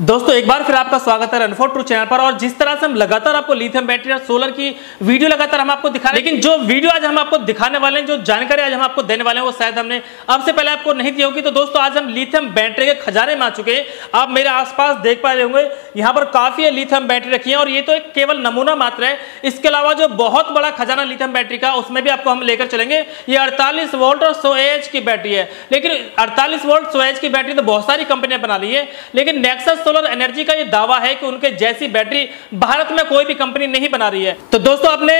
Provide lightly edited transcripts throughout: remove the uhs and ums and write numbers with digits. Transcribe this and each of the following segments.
दोस्तों एक बार फिर आपका स्वागत है रन फॉर ट्रू चैनल पर। और जिस तरह से हम लगातार आपको लिथियम बैटरी और सोलर की वीडियो लगातार हम आपको दिखा रहे हैं, लेकिन जो वीडियो आज हम आपको दिखाने वाले हैं, जो जानकारी आज हम आपको देने वाले हैं, वो शायद हमने अब से पहले आपको नहीं दी होगी। तो दोस्तों आज हम लिथियम बैटरी के खजाने में आ चुके हैं। आप मेरे आसपास देख पा रहे होंगे, यहाँ पर काफी लिथियम बैटरी रखी है और ये तो एक केवल नमूना मात्र है। इसके अलावा जो बहुत बड़ा खजाना लिथियम बैटरी का, उसमें भी आपको हम लेकर चलेंगे। ये 48 वोल्ट और 100 AH की बैटरी है, लेकिन 48 वोल्ट 100 AH की बैटरी तो बहुत सारी कंपनियां बना ली है, लेकिन नेक्सस सोलर एनर्जी का दावा है कि उनके जैसी बैटरी भारत में कोई भी कंपनी नहीं बना रही है। तो दोस्तों आपने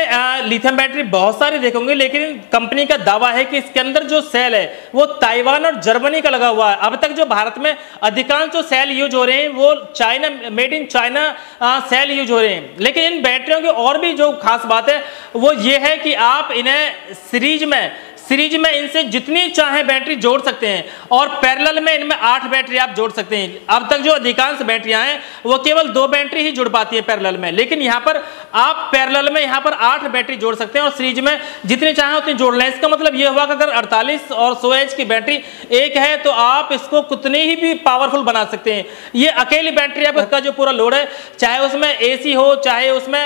लिथियम बैटरी बहुत सारी देखेंगे, लेकिन कंपनी का दावा है कि इसके अंदर जो सेल है वो ताइवान और जर्मनी का लगा हुआ है। अब तक जो भारत में अधिकांश जो सेल यूज हो रहे हैं वो China, made in China cell use हो रहे हैं। लेकिन इन बैटरियों की और भी जो खास बात है वो ये है कि आप इन्हें सीरीज में इनसे जितनी चाहे बैटरी जोड़ सकते हैं और पैरेलल में इनमें 8 बैटरी आप जोड़ सकते हैं। अब तक जो अधिकांश बैटरियां हैं वो केवल 2 बैटरी ही जुड़ पाती है पैरेलल में, लेकिन यहां पर आप पैरेलल में यहां पर 8 बैटरी जोड़ सकते हैं और सीरीज में जितनी चाहे उतनी जोड़ लें। इसका मतलब यह हुआ कि अगर 48 और 100 AH की बैटरी एक है तो आप इसको कितनी ही भी पावरफुल बना सकते हैं। ये अकेली बैटरी आपका जो पूरा लोड है, चाहे उसमें AC हो, चाहे उसमें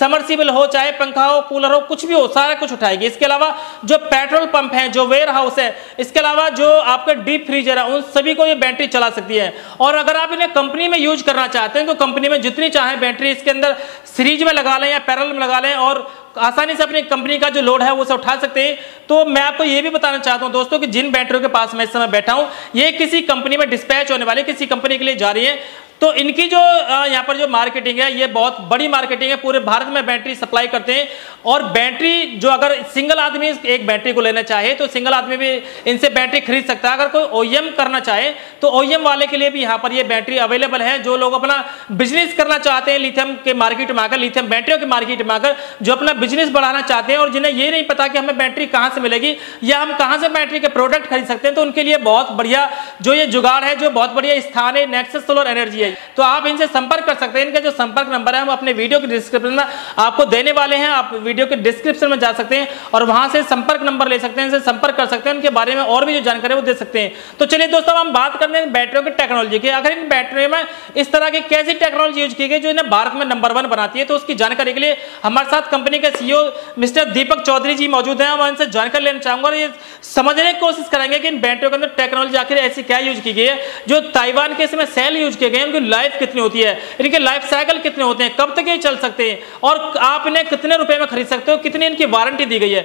समरसीबल हो, चाहे पंखा हो, कूलर हो, कुछ भी हो, सारा कुछ उठाएगी। इसके अलावा जो पेट्रोल पंप है, जो वेयर हाउस है, इसके अलावा जो आपका डीप फ्रीजर है, उन सभी को ये बैटरी चला सकती है। और अगर आप इन्हें कंपनी में यूज करना चाहते हैं तो कंपनी में जितनी चाहे बैटरी इसके अंदर सीरीज में लगा लें या पैरेलल में लगा लें और आसानी से अपनी कंपनी का जो लोड है वो सब उठा सकते हैं। तो मैं आपको ये भी बताना चाहता हूं दोस्तों कि जिन बैटरियों के पास मैं इस समय बैठा हूं, ये किसी कंपनी में डिस्पैच होने वाली, किसी कंपनी के लिए जा रही है। तो इनकी जो यहाँ पर जो मार्केटिंग है, ये बहुत बड़ी मार्केटिंग है, पूरे भारत में बैटरी सप्लाई करते हैं। और बैटरी जो अगर सिंगल आदमी एक बैटरी को लेना चाहे तो सिंगल आदमी भी इनसे बैटरी खरीद सकता है। अगर कोई OEM करना चाहे तो OEM वाले के लिए भी यहाँ पर ये बैटरी अवेलेबल है। जो लोग अपना बिजनेस करना चाहते हैं लिथियम के मार्केट में आकर, लिथियम बैटरियों के मार्केट में आकर, जो अपना बिजनेस बढ़ाना चाहते हैं और जिन्हें ये नहीं पता कि हमें बैटरी कहाँ से मिलेगी या हम कहाँ से बैटरी के प्रोडक्ट खरीद सकते हैं, तो उनके लिए बहुत बढ़िया जो ये जुगाड़ है, जो बहुत बढ़िया स्थान है, नेक्सस सोलर एनर्जी है। तो आप इनसे संपर्क कर सकते हैं। इनका जो संपर्क नंबर है हम अपने वीडियो के डिस्क्रिप्शन में आपको देने वाले हैं। आप वीडियो के डिस्क्रिप्शन में जा सकते हैं और वहां से संपर्क नंबर ले सकते हैं, इनसे संपर्क कर सकते हैं, उनके बारे में और भी जो जानकारी है वो दे सकते हैं। तो चलिए दोस्तों हम बात करते हैं बैटरियों की टेक्नोलॉजी की। अगर इन बैटरियों में इस तरह की कैसी टेक्नोलॉजी यूज की गई जो इन्हें भारत में नंबर 1 बनाती है, तो उसकी जानकारी के लिए हमारे साथ कंपनी के CEO मिस्टर दीपक चौधरी जी मौजूद हैं। मैं इनसे जानकारी लेना चाहूंगा और ये समझने की कोशिश करेंगे कि इन बैटरियों के अंदर टेक्नोलॉजी आखिर ऐसी क्या यूज की गई है। जो ताइवान के इसमें सेल यूज किए गए, उनकी लाइफ कितनी होती है, इनके लाइफ साइकिल कितने होते हैं, कब तक ये चल सकते हैं और आप इन्हें कितने रुपए में खरीद सकते हो, कितनी इनकी वारंटी दी गई है।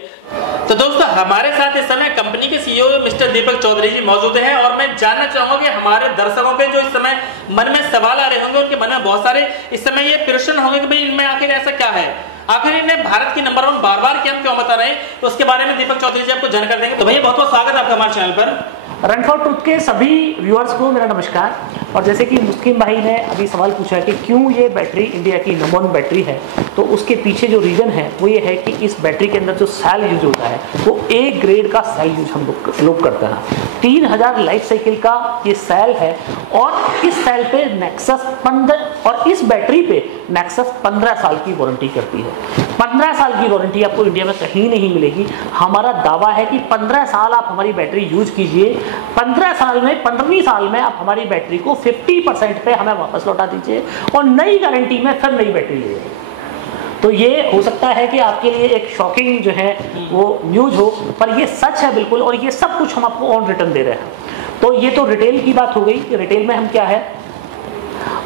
तो दोस्तों हमारे साथ इस समय कंपनी के CEO मिस्टर दीपक चौधरी जी मौजूद हैं और मैं जानना चाहूंगा कि हमारे दर्शकों के जो इस समय मन में सवाल आ रहे होंगे, उनके मन में बहुत सारे इस समय ये प्रश्न होंगे कि भाई इनमें आखिर ऐसा क्या है, आखिर इन्हें भारत की नंबर 1 बार-बार हम क्यों बता रहे हैं, तो उसके बारे में दीपक चौधरी जी आपको जानकारी देंगे। तो भैया बहुत बहुत स्वागत है आपका हमारे चैनल पर। रन फॉर ट्रुथ के सभी व्यूअर्स को मेरा नमस्कार। और जैसे कि मुस्किन भाई ने अभी सवाल पूछा कि क्यों ये बैटरी इंडिया की नंबर 1 बैटरी है, तो उसके पीछे जो रीज़न है वो ये है कि इस बैटरी के अंदर जो सेल यूज होता है वो A ग्रेड का सेल यूज हम लोग करते हैं। 3000 लाइफ साइकिल का ये सेल है और इस सेल पे नेक्सस 15 और इस बैटरी पे नेक्सस 15 साल की वारंटी करती है। 15 साल की वारंटी आपको इंडिया में कहीं नहीं मिलेगी। हमारा दावा है कि 15 साल आप हमारी बैटरी यूज कीजिए, 15 साल में 15वीं साल में आप हमारी बैटरी को 50% पे हमें वापस लौटा दीजिए और नई गारंटी में फिर नई बैटरी ले जाइए। तो ये हो सकता है कि आपके लिए एक शॉकिंग जो है वो न्यूज हो, पर ये सच है बिल्कुल, और ये सब कुछ हम आपको ऑन रिटर्न दे रहे हैं। तो ये तो रिटेल की बात हो गई कि रिटेल में हम क्या है।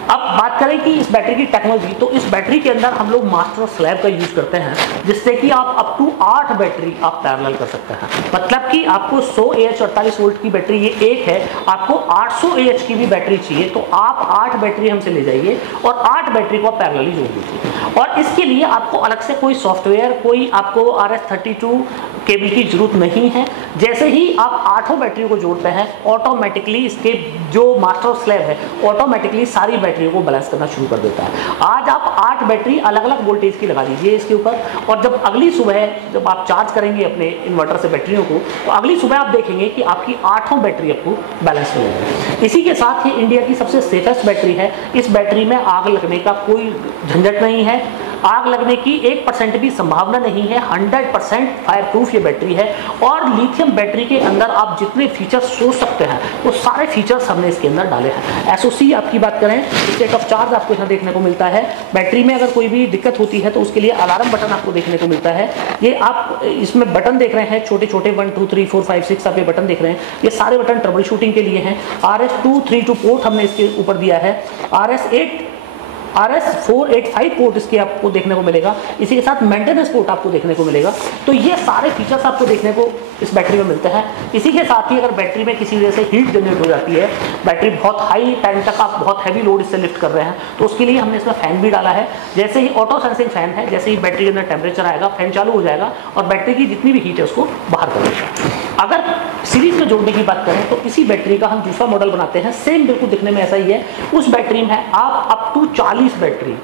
अब बात करें कि इस बैटरी की टेक्नोलॉजी, तो इस बैटरी के अंदर हम लोग मास्टर स्लैब का यूज करते हैं, जिससे कि आप अप टू 8 बैटरी आप पैरेलल कर सकते हैं। मतलब कि आपको 100 AH 48 वोल्ट की बैटरी ये एक है, आपको 800 AH की भी बैटरी चाहिए तो आप 8 बैटरी हमसे ले जाइए और 8 बैटरी को आप पैरेलली जोड़ दीजिए। और इसके लिए आपको अलग से कोई सॉफ्टवेयर, कोई आपको RS-32 केबल की जरूरत नहीं है। जैसे ही आप 8 बैटरी को जोड़ते हैं, ऑटोमेटिकली इसके जो मास्टर स्लैब है ऑटोमेटिकली सारी बैटरियों को बैलेंस करना शुरू कर देता है। आज आप 8 बैटरी अलग अलग वोल्टेज की लगा दीजिए इसके ऊपर, और जब अगली सुबह जब आप चार्ज करेंगे अपने इन्वर्टर से बैटरियों को, तो अगली सुबह आप देखेंगे कि आपकी 8 बैटरी आपको बैलेंस में होगी। इसी के साथ ही इंडिया की सबसे सेफेस्ट बैटरी है। इस बैटरी में आग लगने का कोई झंझट नहीं है। आग लगने की 1% भी संभावना नहीं है। 100% फायर प्रूफ ये बैटरी है। और लिथियम बैटरी के अंदर आप जितने फीचर्स सोच सकते हैं वो सारे फीचर्स हमने इसके अंदर डाले हैं। एसओसी आपकी बात करें, स्टेट ऑफ चार्ज आपको यहाँ देखने को मिलता है। बैटरी में अगर कोई भी दिक्कत होती है तो उसके लिए अलार्म बटन आपको देखने को मिलता है। ये आप इसमें बटन देख रहे हैं, छोटे छोटे 1 2 3 4 5 6 आप ये बटन देख रहे हैं, ये सारे बटन ट्रबल शूटिंग के लिए हैं। RS-232 पोर्ट हमने इसके ऊपर दिया है। RS-485 पोर्ट इसके आपको देखने को मिलेगा। इसी के साथ मेंटेनेंस पोर्ट आपको देखने को मिलेगा। तो ये सारे फीचर्स आपको देखने को इस बैटरी में मिलते हैं। इसी के साथ ही अगर बैटरी में किसी वजह से हीट जनरेट हो जाती है, बैटरी बहुत हाई टाइम तक आप बहुत हैवी लोड इससे लिफ्ट कर रहे हैं, तो उसके लिए हमने इसमें फैन भी डाला है। जैसे ही ऑटो सेंसिंग फैन है, जैसे ही बैटरी के अंदर टेम्परेचर आएगा फैन चालू हो जाएगा और बैटरी की जितनी भी हीट है उसको बाहर कर देगा। अगर सीरीज में जोड़ने की बात करें तो इसी बैटरी का हम दूसरा मॉडल बनाते हैं, सेम बिल्कुल दिखने में ऐसा ही है। उस बैटरी में आप अप टू 40 बैटरी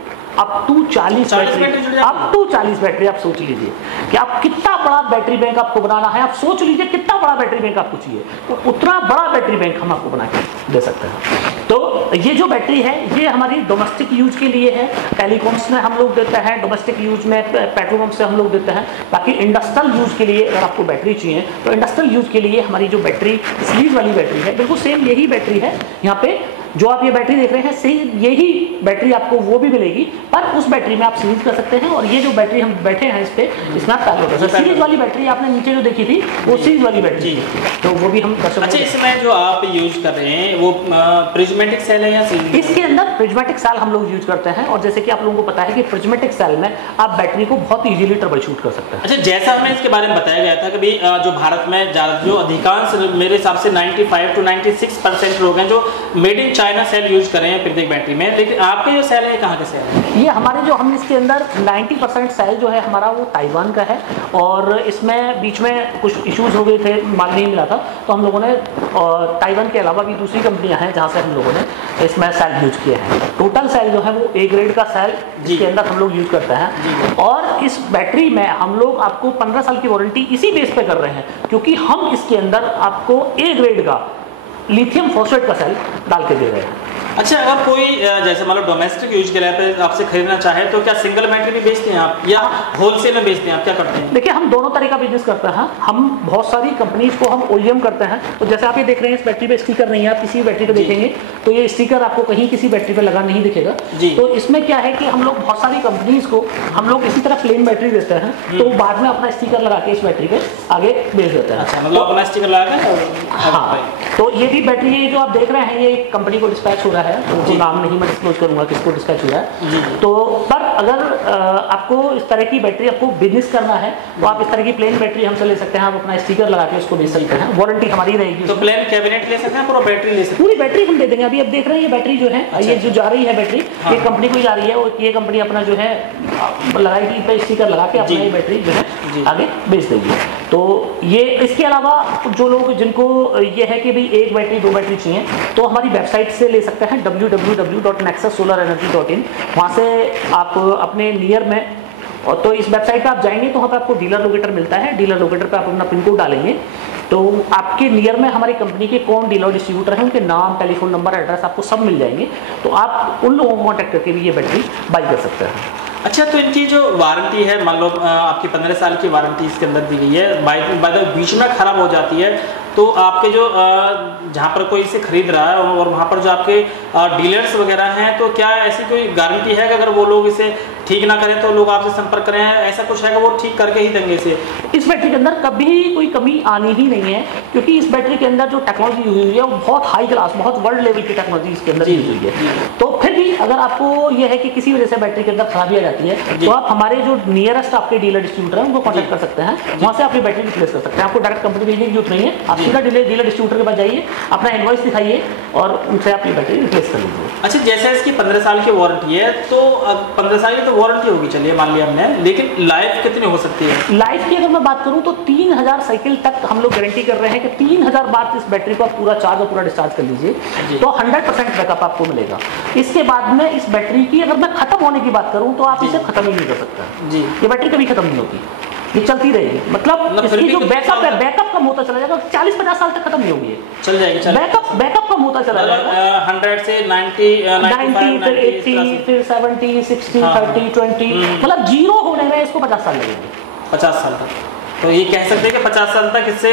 आप सोच लीजिए कि आप कितना बड़ा बैटरी बैंक आपको बनाना है। आप सोच लीजिए कितना बड़ा बैटरी बैंक आपको चाहिए, तो उतना बड़ा बैटरी बैंक हम आपको बना के दे सकते हैं। तो ये जो बैटरी है ये हमारी डोमेस्टिक यूज के लिए है। टेलीकॉम्स में हम लोग देते हैं, डोमेस्टिक यूज में पेट्रोल पंप से हम लोग देते हैं। बाकी इंडस्ट्रियल यूज के लिए अगर आपको बैटरी चाहिए तो इंडस्ट्रियल यूज के लिए हमारी जो बैटरी सीरीज वाली बैटरी है बिल्कुल सेम यही बैटरी है। यहाँ पे जो आप ये बैटरी देख रहे हैं सेम यही बैटरी आपको वो भी मिलेगी, पर उस बैटरी में आप सीरीज कर सकते हैं। और ये जो बैटरी हम बैठे हैं इस पे इसमें आप पैरेलल कर सकते हैं। सीरीज वाली बैटरी आपने नीचे जो देखी थी वो सीरीज वाली बैटरी, तो वो भी हम कर सकते हैं। अच्छा, इसमें जो आप यूज कर रहे हैं वो प्रिज्मेटिक सेल है या सीरीज? इसके अंदर प्रिज्मेटिक सेल हम लोग यूज करते हैं। और जैसे कि आप लोगों को पता है कि प्रिज्मेटिक सेल में आप बैटरी को बहुत इजीली ट्रबल शूट कर सकते हैं। अच्छा, जैसा हमें इसके बारे में बताया गया था कि भाई जो भारत में जो अधिकांश मेरे हिसाब से 95 to 96% लोग हैं जो made in China cell use कर प्रत्येक बैटरी में, लेकिन आपके जो सेल है कहाँ के सेल है? ये हमारे जो हम इसके अंदर 90% सेल जो है हमारा वो ताइवान का है। और इसमें बीच में कुछ इश्यूज हो गए थे, माल नहीं मिला था, तो हम लोगों ने ताइवान के अलावा भी दूसरी कंपनियां हैं जहाँ से हम लोगों ने इसमें सेल यूज किए हैं। टोटल सेल जो है वो A ग्रेड का सेल इसके अंदर हम लोग यूज करते हैं। और इस बैटरी में हम लोग आपको 15 साल की वारंटी इसी बेस पे कर रहे हैं, क्योंकि हम इसके अंदर आपको A ग्रेड का लिथियम फॉस्फेट का सेल डाल के दे रहे हैं। अच्छा, अगर कोई जैसे मतलब डोमेस्टिक यूज के लिए आपसे खरीदना चाहे तो क्या सिंगल बैटरी भी बेचते हैं आप या होलसेल में बेचते हैं, आप क्या करते हैं? देखिए, हम दोनों तरह का बिजनेस करते हैं। हम बहुत सारी कंपनीज को हम OEM करते हैं। तो जैसे आप ये देख रहे हैं इस बैटरी पे स्टिकर नहीं है, आप किसी बैटरी पे देखेंगे तो ये स्टिकर आपको कहीं किसी बैटरी पे लगा नहीं दिखेगा। तो इसमें क्या है कि हम लोग बहुत सारी कंपनीज को हम लोग इसी तरह प्लेन बैटरी देते हैं, तो बाद में अपना स्टिकर लगा के इस बैटरी पे आगे बेच देते हैं। अच्छा, मतलब अपना स्टिकर लगा के? हाँ, तो ये भी बैटरी जो आप देख रहे हैं ये एक कंपनी को डिस्पैच हो रहा है, तो नाम नहीं मैं डिस्क्लोज करूंगा किसको डिस्पैच हो रहा है। तो पर अगर आपको इस तरह की बैटरी आपको बिजनेस करना है तो आप इस तरह की प्लेन बैटरी हमसे ले सकते हैं। आप अपना स्टिकर लगा के उसको बेच सकते हैं, वारंटी हमारी रहेगी। तो प्लेन कैबिनेट ले सकते हैं, पूरा बैटरी ले सकते हैं? पूरी बैटरी हम दे देंगे। अभी आप देख रहे हैं ये बैटरी जो है ये जो जा रही है बैटरी ये कंपनी को जा रही है, और ये कंपनी अपना जो है लगाएगी पे स्टिकर लगा के अपना ये बैटरी जो है आगे बेच देगी। तो ये इसके अलावा जो लोग जिनको ये है कि भाई एक बैटरी दो बैटरी चाहिए तो हमारी वेबसाइट से ले सकते हैं www.nexussolarenergy.in। वहाँ से आप अपने नियर में, और तो इस वेबसाइट पे आप जाएंगे तो वहाँ पे आपको डीलर लोकेटर मिलता है। डीलर लोकेटर पे आप अपना पिन कोड डालेंगे तो आपके नियर में हमारी कंपनी के कौन डीलर डिस्ट्रीब्यूटर हैं उनके नाम, टेलीफोन नंबर, एड्रेस आपको सब मिल जाएंगे। तो आप उन लोगों को कॉन्टैक्ट करके भी ये बैटरी बाई कर सकते हैं। अच्छा, तो इनकी जो वारंटी है, मान लो आपकी 15 साल की वारंटी इसके अंदर दी गई है, बाय बीच में खराब हो जाती है तो आपके जो जहाँ पर कोई इसे खरीद रहा है और वहाँ पर जो आपके डीलर्स वगैरह हैं, तो क्या ऐसी कोई गारंटी है कि अगर वो लोग इसे ठीक ना करें तो लोग आपसे संपर्क करें? ऐसा कुछ है कि वो ठीक करके ही देंगे इसे? इस बैटरी के अंदर कभी कोई कमी आनी ही नहीं है, क्योंकि इस बैटरी के अंदर जो टेक्नोलॉजी यूज हुई है वो बहुत हाई क्लास, बहुत वर्ल्ड लेवल की टेक्नोलॉजी इसके अंदर यूज हुई है। तो फिर भी अगर आपको ये है कि किसी वजह से बैटरी के अंदर खराबी आ जाती है तो आप हमारे जो नियरेस्ट आपके डीलर डिस्ट्रीब्यूटर हैं उनको कॉन्टैक्ट कर सकते हैं, वहाँ से अपनी बैटरी रिप्लेस कर सकते हैं। आपको डायरेक्ट कंपनी भेजने की जरूरत नहीं है, आप सीधा डीलर डिस्ट्रीब्यूटर के पास जाइए, अपना इनवॉइस दिखाइए और उनसे आप ये बैटरी रिप्लेस कर लीजिए। अच्छा, जैसे इसकी 15 साल की वारंटी है तो 15 साल की तो वारंटी होगी, चलिए मान लिया हमने, लेकिन लाइफ कितनी हो सकती है? लाइफ की अगर मैं बात करूं तो 3000 साइकिल तक हम लोग गारंटी कर रहे हैं कि 3000 बार इस बैटरी को आप पूरा चार्ज और पूरा डिस्चार्ज कर लीजिए तो 100% बैकअप आपको मिलेगा। इसके बाद में इस बैटरी की अगर मैं खत्म होने की बात करूं तो आप इसे खत्म ही नहीं कर सकते जी। ये बैटरी कभी खत्म नहीं होती। ये चलती रहेगी, मतलब इसकी जो बैकअप है, बैकअप कम होता चला जाएगा, 40-50 साल तक खत्म नहीं होगी, चल जाएगी। बैकअप कम होता चला जाएगा, 100 से 90, 90 फिर 80 फिर 70 60 30 20, मतलब जीरो होने में इसको 50 साल लगेंगे, 50 साल तक। तो ये कह सकते हैं कि 50 साल तक इससे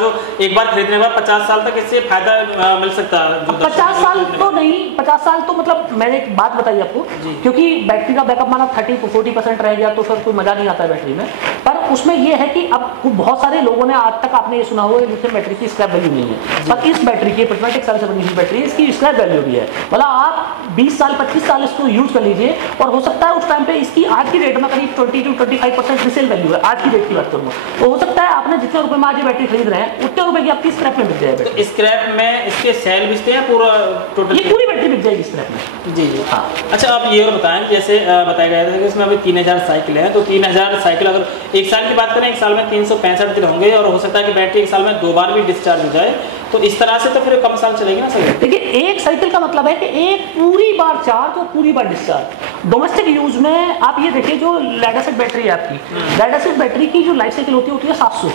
जो एक बार खरीदने के बाद 50 साल तक इससे फायदा मिल सकता है। 50 साल तो नहीं, 50 साल तो मतलब मैंने एक बात बताई आपको, क्योंकि बैटरी का बैकअप माना 30-40% रह गया तो फिर कोई मजा नहीं आता है बैटरी में। पर उसमें ये है कि अब बहुत सारे लोगों ने आज तक आपने ये सुना होगा लिथियम बैटरी की स्क्रैप वैल्यू नहीं है, पर इस बैटरी की प्रिज्मेटिक सेल से बनी हुई बैटरी इसकी स्क्रैप वैल्यू भी है। मतलब आप 20 साल 25 साल इसको यूज कर लीजिए और हो सकता है उस टाइम पे इसकी आज की रेट में करीब 20-25% रिसेल वैल्यू है, आज की रेट की बात करूंगा। तो हो सकता है आपने जितने रुपए में आज ये बैटरी खरीद रहे हैं उतने रुपए की आपकी स्क्रैप में बिक जाएगा। तो स्क्रैप में इसके सेल बिकते हैं पूरा टोटल? ये पूरी बैटरी बिक जाएगी स्क्रैप में। जी जी हाँ। अच्छा आप ये और बताएं, जैसे बताया गया था कि इसमें अभी 3000 साइकिल है, तो 3000 साइकिल अगर एक साल की बात करें, एक साल में 365 दिन होंगे और हो सकता है कि बैटरी एक साल में 2 बार भी डिस्चार्ज हो जाए, तो इस तरह से तो फिर कम साल चलेगी ना सर? देखिए एक साइकिल का मतलब है कि एक पूरी बार चार्ज और पूरी बार डिस्चार्ज। डोमेस्टिक यूज में आप ये देखिए जो लेड एसिड बैटरी है आपकी, लेड एसिड बैटरी की जो लाइफ साइकिल होती है 700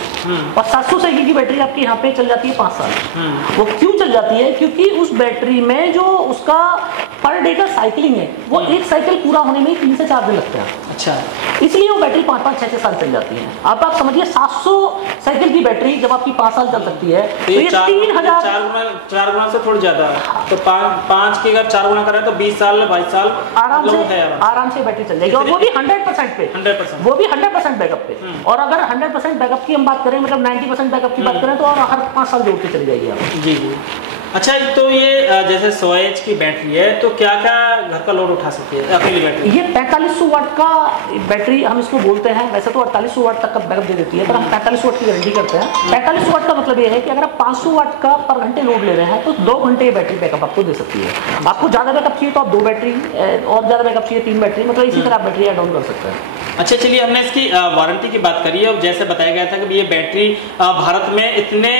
और 700 साइकिल की बैटरी आपकी यहाँ पे चल जाती है 5 साल। वो क्यों चल जाती है? क्योंकि उस बैटरी में जो उसका पर डे का साइकिलिंग है वो एक साइकिल पूरा होने में 3 से 4 दिन लगते हैं। अच्छा, इसलिए वो बैटरी 5-5 6-6 साल चल जाती है। अब आप समझिए 700 साइकिल की बैटरी जब आपकी 5 साल चल सकती है तो ये 3000 4 गुना से थोड़ी ज्यादा, तो 5 की अगर 4 गुना करें तो 20 साल 22 साल आराम से बैटरी चल जाएगी और वो भी 100% पे, 100%, वो भी 100% बैकअप पे। और अगर 100% बैकअप की हम बात करें, मतलब 90% बैकअप की बात करें तो और हर 5 साल जोड़ के चली जाएगी आप। जी जी। अच्छा, तो ये जैसे 100 एच की बैटरी है तो क्या क्या घर का लोड उठा सकती है अकेली बैटरी? ये 4500 वाट का बैटरी हम इसको बोलते हैं, वैसे तो 4800 वाट तक का बैकअप दे देती है, पर हम 4500 वाट की गारंटी करते हैं। 4500 वाट का मतलब ये है कि अगर आप 500 वाट का पर घंटे लोड ले रहे हैं तो 2 घंटे ये बैटरी बैकअप आपको दे सकती है। आपको ज्यादा बैकअप चाहिए तो आप 2 बैटरी और ज्यादा बैकअप चाहिए 3 बैटरी, मतलब इसी तरह आप बैटरी ऐड ऑन कर सकते हैं। अच्छा चलिए, हमने इसकी वारंटी की बात करी है और जैसे बताया गया था कि ये बैटरी भारत में इतने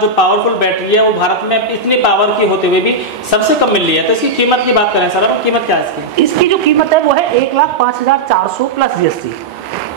जो पावरफुल बैटरी है वो भारत में इतनी पावर की होते हुए भी सबसे कम मिल रही है, तो इसकी कीमत की बात करें सर, अब कीमत क्या है इसकी? इसकी जो कीमत है वो है 1,05,400 प्लस जीएसटी।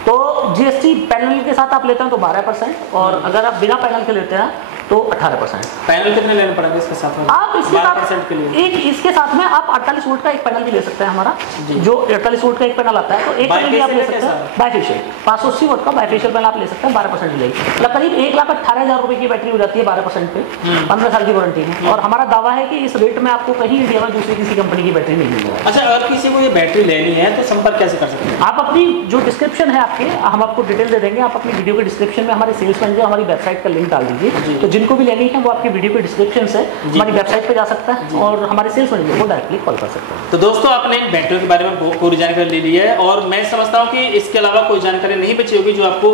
तो जीएसटी पैनल के साथ आप लेते हैं तो 12% और अगर आप बिना पैनल के लेते हैं तो 18%। पैनल कितने लेने पड़ेंगे इसके साथ में? आप इसके 12% के लिए एक इसके साथ में आप 48 वोल्ट का एक पैनल भी ले सकते हैं हमारा, जो 48 वोल्ट का एक पैनल आता है तो एक पैनल भी आप ले सकते हैं। बाइफेशियल 580 वोल्ट का बाइफेशियल पैनल आप ले सकते हैं, 12% मिलेगी, मतलब करीब 1,18,000 रुपए की बैटरी हो जाती है 12% पे, 15 साल की वारंटी में। और हमारा दावा है कि इस रेट में आपको कहीं इंडिया में दूसरी किसी कंपनी की बैटरी नहीं मिलेगी। अच्छा, अगर किसी को ये बैटरी लेनी है तो संपर्क कैसे कर सकते हैं? आप अपनी जो डिस्क्रिप्शन है आपके, हम आपको डिटेल दे देंगे, आप अपनी वीडियो के डिस्क्रिप्शन में हमारे सेल्समैन जो हमारी वेबसाइट का लिंक डाल दीजिए, तो जिनको भी लेनी है वो आपकी वीडियो के डिस्क्रिप्शन से हमारी वेबसाइट पे जा सकता है और हमारे सेल्स मैनेजर को डायरेक्टली कॉल कर सकते हैं। तो दोस्तों, आपने बैटरी के बारे में पूरी जानकारी ले ली है और मैं समझता हूं कि इसके अलावा कोई जानकारी नहीं बची होगी जो आपको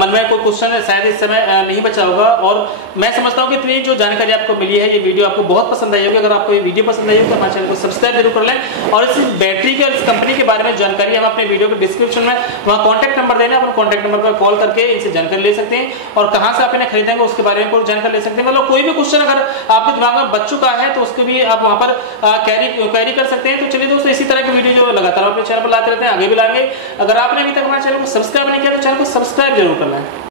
मन में कोई क्वेश्चन है शायद इस समय नहीं बचा होगा। और मैं समझता हूं कि इतनी जो जानकारी आपको मिली है, ये वीडियो आपको बहुत पसंद आई होगी। अगर आपको ये वीडियो पसंद आई हो तो हमारे चैनल को सब्सक्राइब जरूर कर लें और इस बैटरी के इस कंपनी के बारे में जानकारी हम अपने वीडियो के डिस्क्रिप्शन में वहाँ कॉन्टैक्ट नंबर देना, अपने कॉन्टैक्ट नंबर पर कॉल करके इनसे जानकारी ले सकते हैं और कहाँ से आप इन्हें खरीदेंगे उसके बारे में जानकारी ले सकते हैं। मतलब कोई भी क्वेश्चन अगर आपके दिमाग में बच चुका है तो उसको भी आप वहां पर कैरी कर सकते हैं। तो चलिए दोस्तों, इसी तरह की वीडियो जो लगातार अपने चैनल पर लाते रहते हैं, आगे भी लाएंगे। अगर आपने अभी तक हमारे चैनल को सब्सक्राइब नहीं किया तो चैनल को सब्सक्राइब जरूर कर लें।